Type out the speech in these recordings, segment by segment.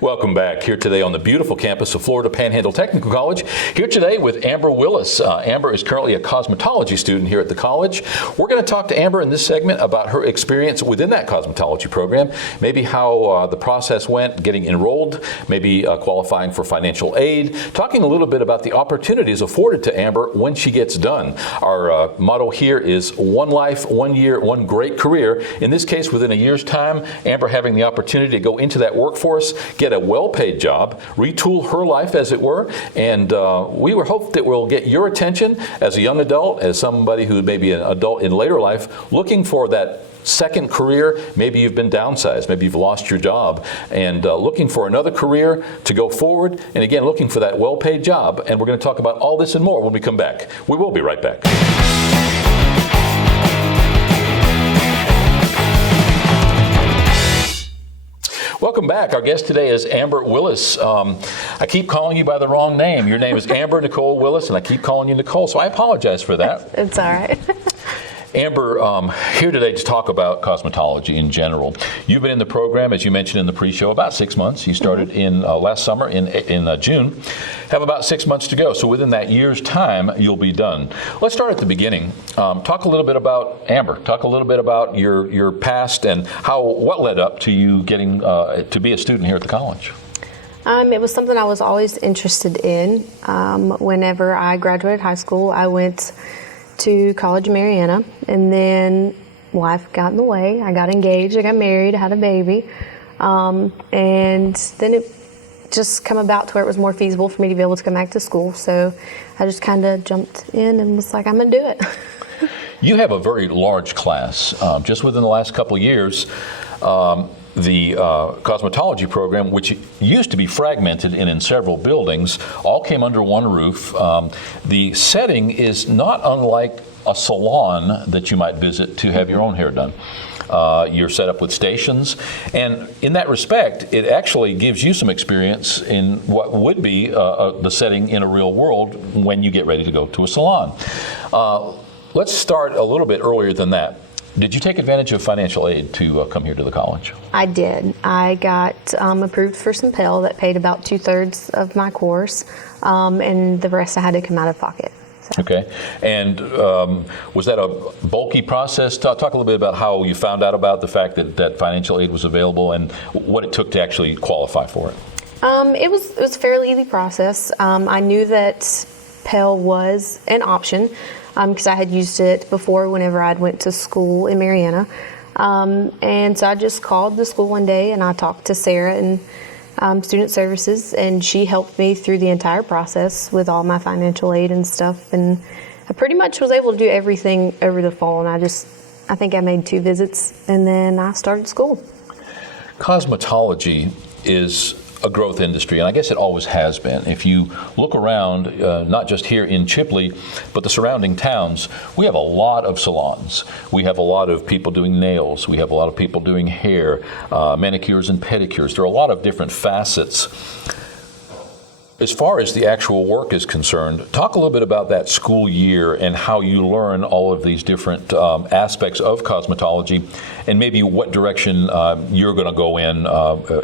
Welcome back here today on the beautiful campus of Florida Panhandle Technical College. Here today with Amber Willis. Amber is currently a cosmetology student here at the college. We're going to talk to Amber in this segment about her experience within that cosmetology program, maybe how the process went getting enrolled, maybe qualifying for financial aid, talking a little bit about the opportunities afforded to Amber when she gets done. Our motto here is one life, 1 year, one great career. In this case, within a year's time, Amber having the opportunity to go into that workforce, get a well-paid job, retool her life, as it were, and we hope that we'll get your attention as a young adult, as somebody who may be an adult in later life, looking for that second career. Maybe you've been downsized, maybe you've lost your job, and looking for another career to go forward, and again, looking for that well-paid job. And we're going to talk about all this and more when we come back. We will be right back. Welcome back. Our guest today is Amber Willis. I keep calling you by the wrong name. Your name is Amber Nicole Willis, and I keep calling you Nicole, so I apologize for that. It's all right. Amber, here today to talk about cosmetology in general. You've been in the program, as you mentioned in the pre-show, about 6 months. You started in last summer in June. Have about 6 months to go. So within that year's time, you'll be done. Let's start at the beginning. Talk a little bit about Amber. Talk a little bit about your past and what led up to you getting to be a student here at the college. It was something I was always interested in. Whenever I graduated high school, I went to college in Mariana, and then life got in the way. I got engaged, I got married, I had a baby, and then it just come about to where it was more feasible for me to be able to come back to school. So I just kind of jumped in and was like, I'm gonna do it. You have a very large class. Just within the last couple of years, the cosmetology program, which used to be fragmented in several buildings, all came under one roof. The setting is not unlike a salon that you might visit to have your own hair done. You're set up with stations, and in that respect, it actually gives you some experience in what would be the setting in a real world when you get ready to go to a salon. Let's start a little bit earlier than that. Did you take advantage of financial aid to come here to the college? I did. I got approved for some Pell that paid about 2/3 of my course, and the rest I had to come out of pocket. So. Okay. And was that a bulky process? Talk a little bit about how you found out about the fact that financial aid was available and what it took to actually qualify for it. It was a fairly easy process. I knew that Pell was an option, because I had used it before whenever I'd went to school in Mariana. And so I just called the school one day and I talked to Sarah in Student Services, and she helped me through the entire process with all my financial aid and stuff. And I pretty much was able to do everything over the phone. I think I made 2 visits and then I started school. Cosmetology is a growth industry, and I guess it always has been. If you look around, not just here in Chipley, but the surrounding towns, we have a lot of salons. We have a lot of people doing nails. We have a lot of people doing hair, manicures and pedicures. There are a lot of different facets. As far as the actual work is concerned, talk a little bit about that school year and how you learn all of these different aspects of cosmetology, and maybe what direction you're going to go in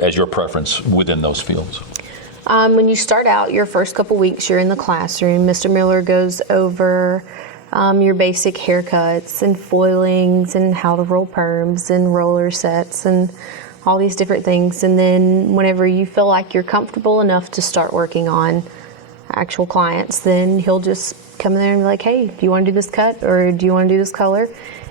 as your preference within those fields. When you start out, your first couple weeks, you're in the classroom. Mr. Miller goes over your basic haircuts and foilings and how to roll perms and roller sets and all these different things. And then whenever you feel like you're comfortable enough to start working on actual clients, then he'll just come in there and be like, hey, do you want to do this cut or do you want to do this color?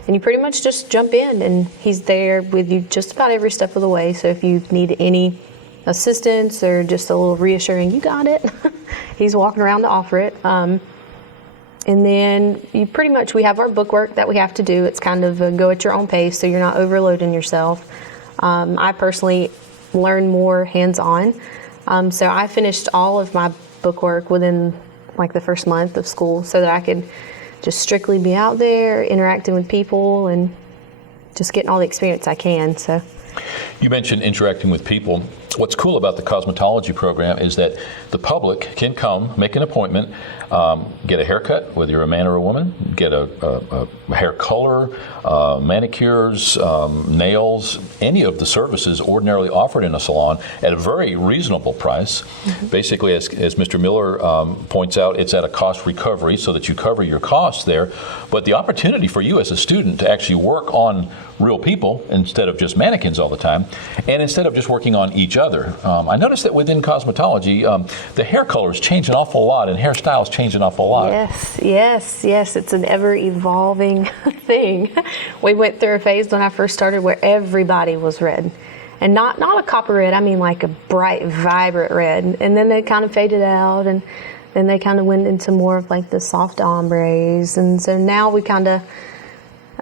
And you pretty much just jump in, and he's there with you just about every step of the way. So if you need any assistance or just a little reassuring, you got it, he's walking around to offer it. And then we have our bookwork that we have to do. It's kind of a go at your own pace, so you're not overloading yourself. I personally learn more hands-on. So I finished all of my bookwork within like the first month of school so that I could just strictly be out there interacting with people and just getting all the experience I can. So, you mentioned interacting with people. What's cool about the cosmetology program is that the public can come, make an appointment, get a haircut, whether you're a man or a woman, get a hair color, manicures, nails, any of the services ordinarily offered in a salon at a very reasonable price. Basically, as Mr. Miller points out, it's at a cost recovery so that you cover your costs there. But the opportunity for you as a student to actually work on real people instead of just mannequins all the time, and instead of just working on each other. I noticed that within cosmetology, the hair colors change an awful lot and hairstyles change an awful lot. Yes. It's an ever-evolving thing. We went through a phase when I first started where everybody was red. And not a copper red, I mean like a bright, vibrant red. And then they kind of faded out, and then they kind of went into more of like the soft ombres. And so now we kind of,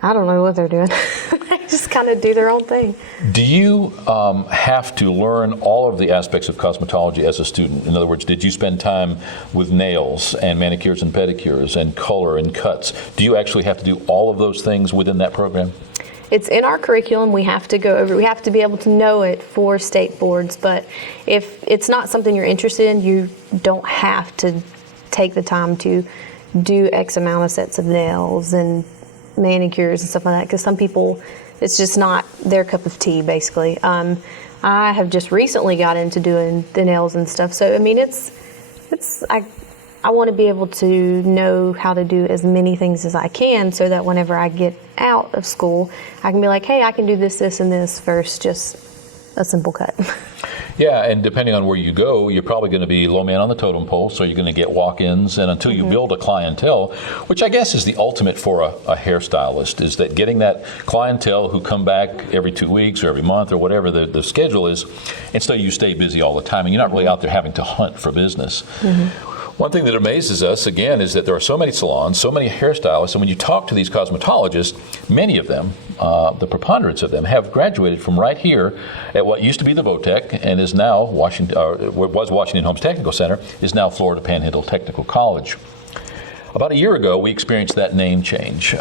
I don't know what they're doing. They just kind of do their own thing. Do you have to learn all of the aspects of cosmetology as a student? In other words, did you spend time with nails and manicures and pedicures and color and cuts? Do you actually have to do all of those things within that program? It's in our curriculum. We have to go over. We have to be able to know it for state boards. But if it's not something you're interested in, you don't have to take the time to do X amount of sets of nails and manicures and stuff like that, because some people, it's just not their cup of tea, basically. I have just recently got into doing the nails and stuff, so I mean, I want to be able to know how to do as many things as I can, so that whenever I get out of school, I can be like, hey, I can do this, and this versus just a simple cut. Yeah, and depending on where you go, you're probably going to be low man on the totem pole, so you're going to get walk-ins, and until you build a clientele, which I guess is the ultimate for a hairstylist, is that getting that clientele who come back every 2 weeks or every month or whatever the schedule is, instead you stay busy all the time, and you're not really out there having to hunt for business. One thing that amazes us, again, is that there are so many salons, so many hairstylists, and when you talk to these cosmetologists, many of them, the preponderance of them, have graduated from right here at what used to be the VOTEC and is now was Washington Homes Technical Center, is now Florida Panhandle Technical College. About a year ago, we experienced that name change.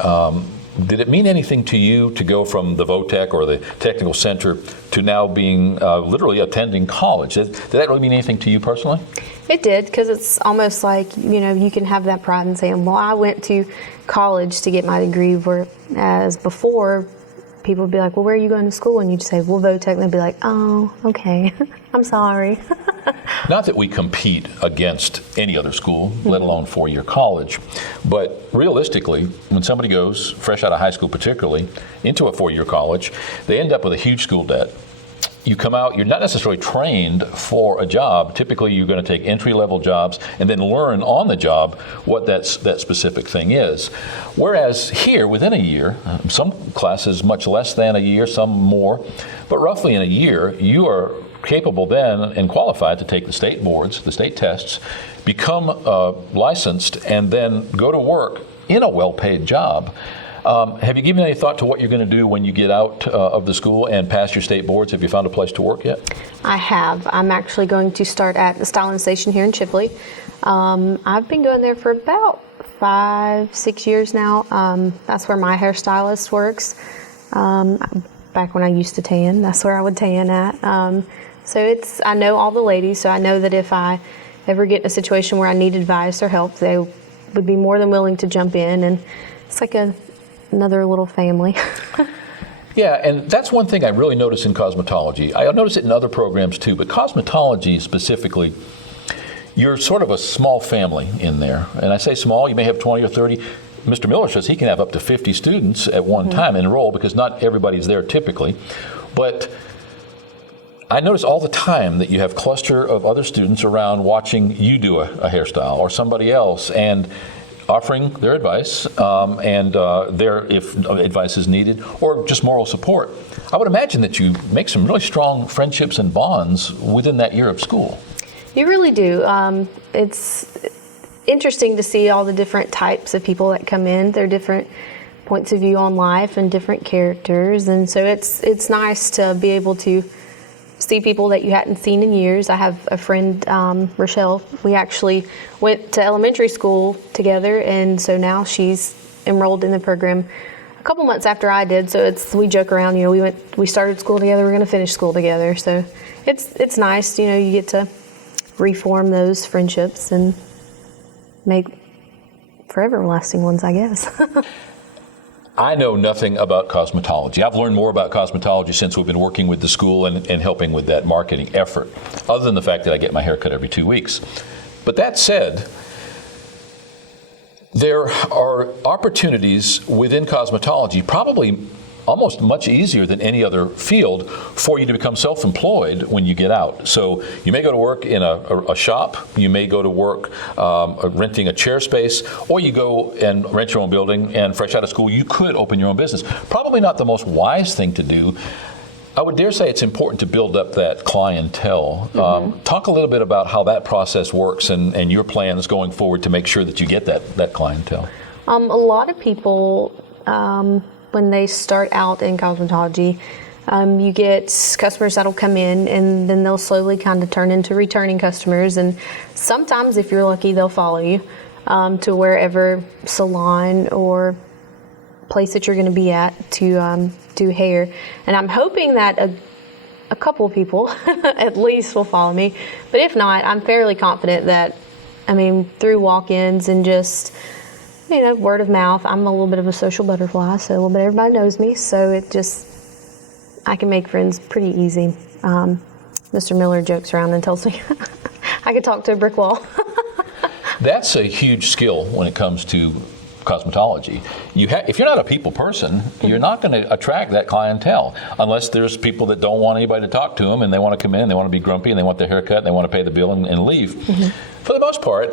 Did it mean anything to you to go from the VOTEC or the Technical Center to now being literally attending college? Did that really mean anything to you personally? It did, because it's almost like, you can have that pride in saying, well, I went to college to get my degree, whereas before, people would be like, well, where are you going to school? And you'd say, well, VOTEC, and they'd be like, oh, okay, I'm sorry. Not that we compete against any other school, let alone four-year college, but realistically, when somebody goes, fresh out of high school particularly, into a four-year college, they end up with a huge school debt. You come out, you're not necessarily trained for a job. Typically, you're going to take entry-level jobs and then learn on the job what that specific thing is. Whereas here, within a year, some classes much less than a year, some more, but roughly in a year, you are capable then and qualified to take the state boards, the state tests, become licensed, and then go to work in a well-paid job. Have you given any thought to what you're going to do when you get out of the school and pass your state boards? Have you found a place to work yet? I have. I'm actually going to start at the styling station here in Chipley. I've been going there for about 5-6 years now. That's where my hairstylist works. Back when I used to tan, that's where I would tan at. I know all the ladies, so I know that if I ever get in a situation where I need advice or help, they would be more than willing to jump in, and it's like another little family. Yeah, and that's one thing I really notice in cosmetology. I notice it in other programs too, but cosmetology specifically, you're sort of a small family in there. And I say small, you may have 20 or 30. Mr. Miller says he can have up to 50 students at one time enroll, because not everybody's there typically. But I notice all the time that you have cluster of other students around watching you do a hairstyle or somebody else, and offering their advice and if advice is needed, or just moral support. I would imagine that you make some really strong friendships and bonds within that year of school. You really do. It's interesting to see all the different types of people that come in. They're different points of view on life and different characters, and so it's nice to be able to see people that you hadn't seen in years. I have a friend, Rochelle. We actually went to elementary school together, and so now she's enrolled in the program a couple months after I did. So we joke around, we started school together, we're going to finish school together. So it's nice, you get to reform those friendships and make forever lasting ones, I guess. I know nothing about cosmetology. I've learned more about cosmetology since we've been working with the school and helping with that marketing effort, other than the fact that I get my hair cut every 2 weeks. But that said, there are opportunities within cosmetology, probably almost much easier than any other field, for you to become self-employed when you get out. So you may go to work in a shop, you may go to work renting a chair space, or you go and rent your own building, and fresh out of school, you could open your own business. Probably not the most wise thing to do. I would dare say it's important to build up that clientele. Talk a little bit about how that process works and your plans going forward to make sure that you get that clientele. A lot of people, when they start out in cosmetology, you get customers that'll come in and then they'll slowly kind of turn into returning customers. And sometimes, if you're lucky, they'll follow you to wherever salon or place that you're going to be at to do hair. And I'm hoping that a couple of people at least will follow me. But if not, I'm fairly confident that, through walk-ins and just, word of mouth, I'm a little bit of a social butterfly, so a little bit everybody knows me. So I can make friends pretty easy. Mr. Miller jokes around and tells me I could talk to a brick wall. That's a huge skill when it comes to cosmetology. If you're not a people person, you're not going to attract that clientele unless there's people that don't want anybody to talk to them and they want to come in and they want to be grumpy and they want their haircut and they want to pay the bill and leave. For the most part,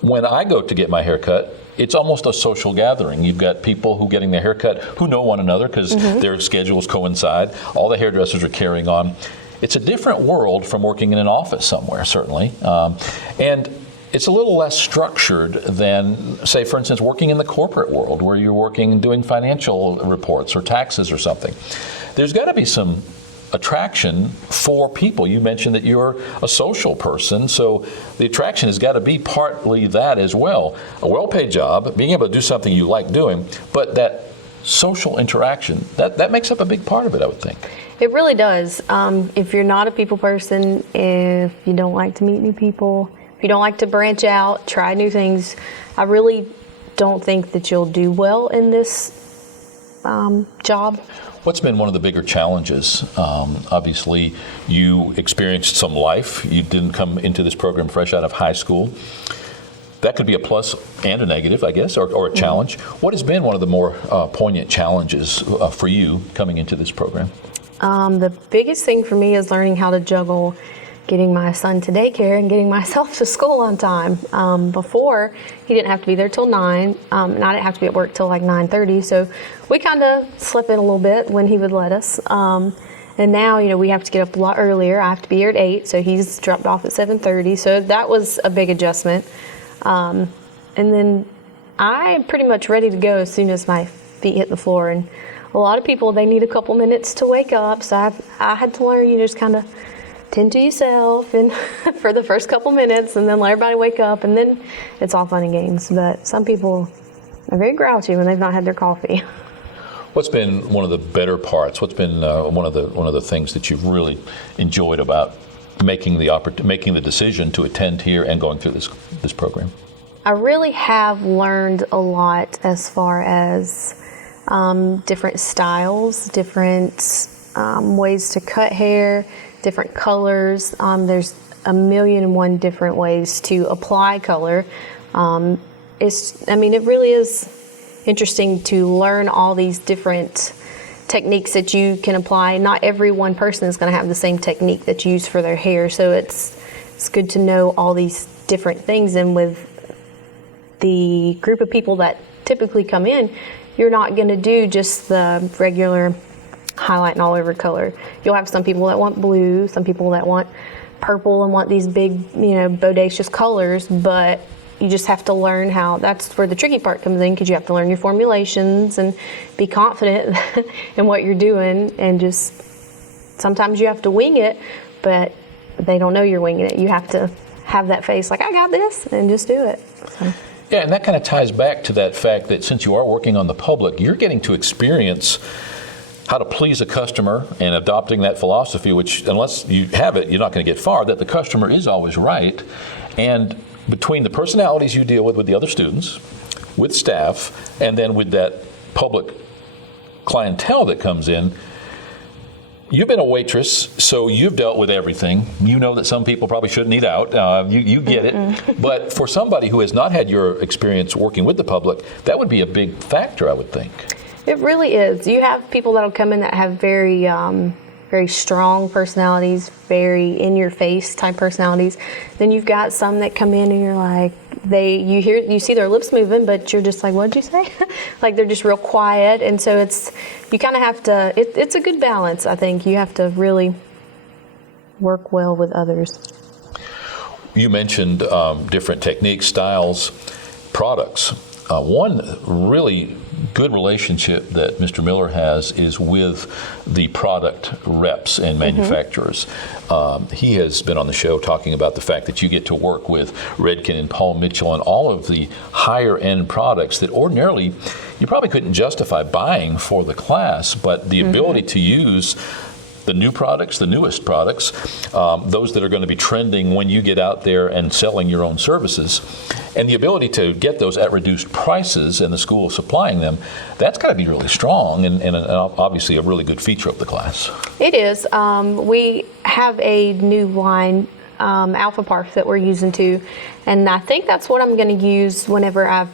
when I go to get my haircut, it's almost a social gathering. You've got people who are getting their haircut who know one another because their schedules coincide. All the hairdressers are carrying on. It's a different world from working in an office somewhere, certainly. And it's a little less structured than, say, for instance, working in the corporate world where you're working doing financial reports or taxes or something. There's got to be some attraction for people. You mentioned that you're a social person, so the attraction has got to be partly that as well. A well-paid job, being able to do something you like doing, but that social interaction, that makes up a big part of it, I would think. It really does. If you're not a people person, if you don't like to meet new people, if you don't like to branch out, try new things, I really don't think that you'll do well in this job. What's been one of the bigger challenges? Obviously, you experienced some life. You didn't come into this program fresh out of high school. That could be a plus and a negative, I guess, or a challenge. What has been one of the more poignant challenges for you coming into this program? The biggest thing for me is learning how to juggle getting my son to daycare and getting myself to school on time. Before, he didn't have to be there till 9, and I didn't have to be at work till like 9:30, so we kind of slept in a little bit when he would let us. And now, we have to get up a lot earlier. I have to be here at 8, so he's dropped off at 7:30, so that was a big adjustment. And then I'm pretty much ready to go as soon as my feet hit the floor, and a lot of people, they need a couple minutes to wake up, so I had to learn, just kind of tend to yourself and for the first couple minutes and then let everybody wake up and then it's all fun and games. But some people are very grouchy when they've not had their coffee. What's been one of the better parts? What's been one of the things that you've really enjoyed about making the decision to attend here and going through this program? I really have learned a lot as far as different styles, different ways to cut hair, different colors. There's 1,000,001 different ways to apply color. It really is interesting to learn all these different techniques that you can apply. Not every one person is going to have the same technique that you use for their hair, so it's good to know all these different things. And with the group of people that typically come in, you're not going to do just the regular highlight and all over color. You'll have some people that want blue, some people that want purple and want these big, bodacious colors, but you just have to learn how. That's where the tricky part comes in, because you have to learn your formulations and be confident in what you're doing, and just sometimes you have to wing it, but they don't know you're winging it. You have to have that face like, I got this, and just do it. So. Yeah, and that kind of ties back to that fact that since you are working on the public, you're getting to experience how to please a customer and adopting that philosophy, which unless you have it, you're not going to get far, that the customer is always right. And between the personalities you deal with the other students, with staff, and then with that public clientele that comes in, you've been a waitress, so you've dealt with everything. You know that some people probably shouldn't eat out. You get it. But for somebody who has not had your experience working with the public, that would be a big factor, I would think. It really is. You have people that'll come in that have very, very strong personalities, very in-your-face type personalities. Then you've got some that come in and you're like, you see their lips moving, but you're just like, what'd you say? Like they're just real quiet, and so you kind of have to. It's a good balance, I think. You have to really work well with others. You mentioned different techniques, styles, products. One really good relationship that Mr. Miller has is with the product reps and manufacturers. He has been on the show talking about the fact that you get to work with Redken and Paul Mitchell and all of the higher end products that ordinarily you probably couldn't justify buying for the class, but the ability to use the new products, the newest products, those that are going to be trending when you get out there and selling your own services, and the ability to get those at reduced prices and the school supplying them, that's got to be really strong and obviously a really good feature of the class. It is. We have a new line, Alpha Park, that we're using too, and I think that's what I'm going to use whenever I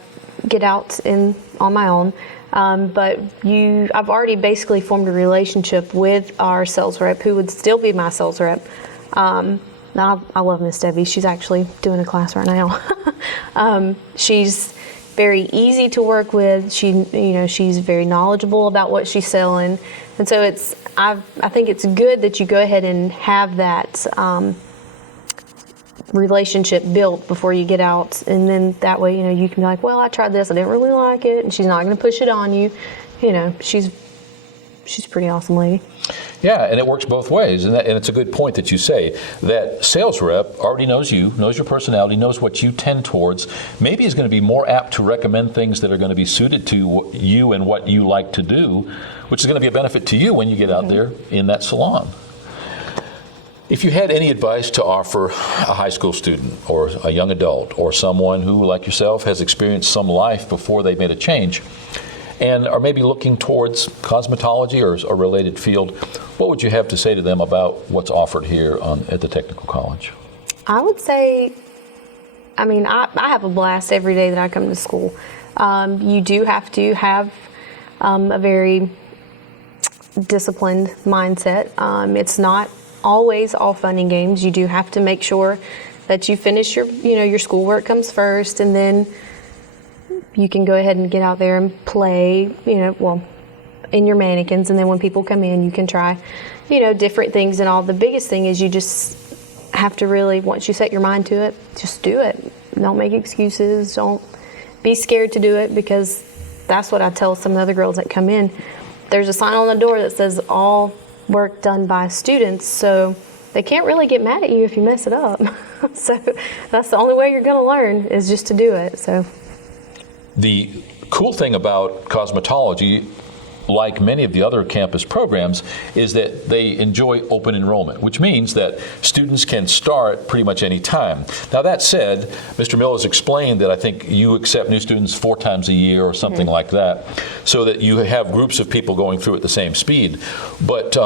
get out on my own. But I've already basically formed a relationship with our sales rep, who would still be my sales rep. I love Miss Debbie. She's actually doing a class right now. She's very easy to work with. She's very knowledgeable about what she's selling, and so I think it's good that you go ahead and have that relationship built before you get out, and then that way you can be like, well, I tried this, I didn't really like it, and she's not going to push it on you. She's a pretty awesome lady. Yeah, and it works both ways, and it's a good point that you say that sales rep already knows you, knows your personality, knows what you tend towards, maybe is going to be more apt to recommend things that are going to be suited to you and what you like to do, which is going to be a benefit to you when you get out there in that salon. If you had any advice to offer a high school student or a young adult or someone who, like yourself, has experienced some life before they made a change and are maybe looking towards cosmetology or a related field, what would you have to say to them about what's offered here at the Technical College? I would say, I have a blast every day that I come to school. You do have to have a very disciplined mindset. It's not always all fun and games. You do have to make sure that you finish your schoolwork comes first, and then you can go ahead and get out there and play, in your mannequins, and then when people come in, you can try, different things and all. The biggest thing is you just have to really, once you set your mind to it, just do it. Don't make excuses. Don't be scared to do it, because that's what I tell some of the other girls that come in. There's a sign on the door that says all work done by students, so they can't really get mad at you if you mess it up. So that's the only way you're going to learn, is just to do it. So the cool thing about cosmetology, like many of the other campus programs, is that they enjoy open enrollment, which means that students can start pretty much any time. Now, that said, Mr. Mill has explained that I think you accept new students 4 times a year or something like that, so that you have groups of people going through at the same speed. But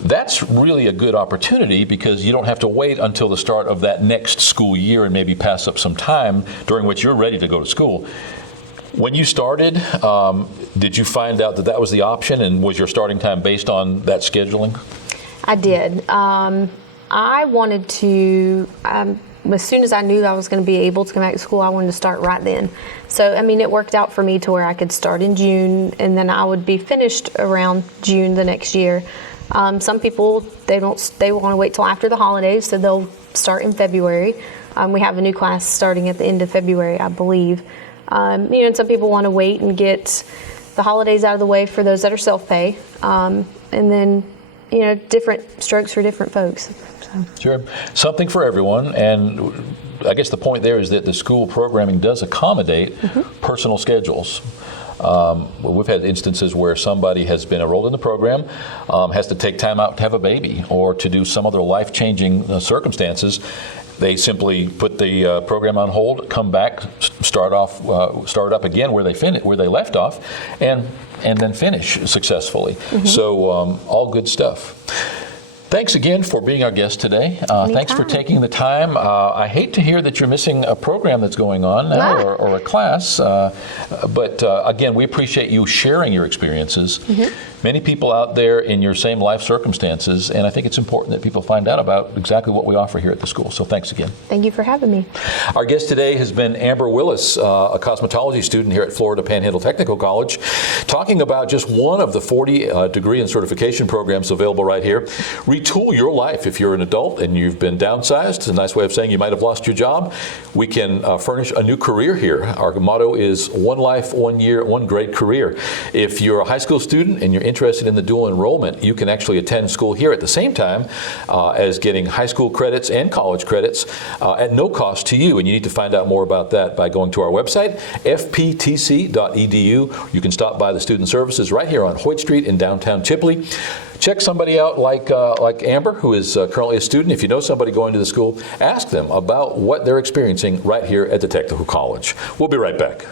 that's really a good opportunity, because you don't have to wait until the start of that next school year and maybe pass up some time during which you're ready to go to school. When you started, did you find out that was the option, and was your starting time based on that scheduling? I did. I wanted to, as soon as I knew I was going to be able to come back to school, I wanted to start right then. So, it worked out for me to where I could start in June, and then I would be finished around June the next year. Some people, they want to wait till after the holidays, so they'll start in February. We have a new class starting at the end of February, I believe. And some people want to wait and get the holidays out of the way for those that are self-pay. And then, different strokes for different folks. So. Sure. Something for everyone. And I guess the point there is that the school programming does accommodate personal schedules. We've had instances where somebody has been enrolled in the program, has to take time out to have a baby or to do some other life-changing circumstances. They simply put the program on hold, come back, start up again where they left off, and then finish successfully. So all good stuff. Thanks again for being our guest today. Thanks for taking the time. I hate to hear that you're missing a program that's going on now or a class, but again, we appreciate you sharing your experiences. Many people out there in your same life circumstances, and I think it's important that people find out about exactly what we offer here at the school. So thanks again. Thank you for having me. Our guest today has been Amber Willis, a cosmetology student here at Florida Panhandle Technical College, talking about just one of the 40 degree and certification programs available right here. Retool your life. If you're an adult and you've been downsized, it's a nice way of saying you might have lost your job. We can furnish a new career here. Our motto is one life, 1 year, one great career. If you're a high school student and you're interested in the dual enrollment, you can actually attend school here at the same time as getting high school credits and college credits at no cost to you. And you need to find out more about that by going to our website, fptc.edu. You can stop by the student services right here on Hoyt Street in downtown Chipley. Check somebody out like Amber, who is currently a student. If you know somebody going to the school, ask them about what they're experiencing right here at the Technical College. We'll be right back.